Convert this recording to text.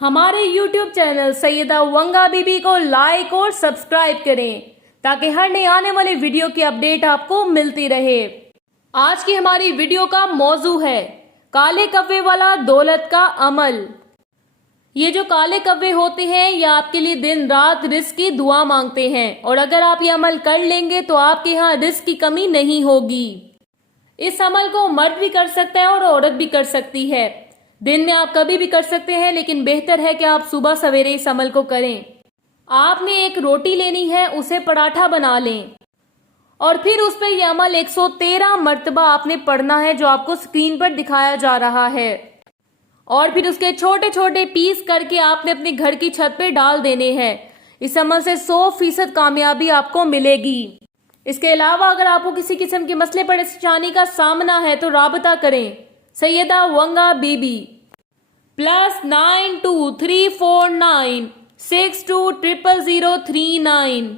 हमारे YouTube channel Syeda वंगा बीबी को like और सब्सक्राइब करें ताकि हर नए आने वाले वीडियो की अपडेट आपको मिलती रहे। आज की हमारी वीडियो का मौजू है काले कव्वे वाला दौलत का अमल। ये जो काले कव्वे होते हैं ये आपके लिए दिन रात रिस्क की दुआ मांगते हैं और अगर आप ये अमल कर लेंगे तो आपके यहाँ रिस्क की कमी नहीं होगी। इस अमल को मर्द भी कर सकता है और औरत भी कर सकती है। दिन में आप कभी भी कर सकते हैं लेकिन बेहतर है कि आप सुबह सवेरे इस अमल को करें। आपने एक रोटी लेनी है, उसे पराठा बना लें और फिर उस पर यह अमल 113 मर्तबा आपने पढ़ना है जो आपको स्क्रीन पर दिखाया जा रहा है और फिर उसके छोटे छोटे पीस करके आपने अपने घर की छत पे डाल देने हैं। इस अमल से 100% कामयाबी आपको मिलेगी। इसके अलावा अगर आपको किसी किस्म के मसले परेशानी का सामना है तो राबता करें सैयदा वंगा बीबी +923496200039।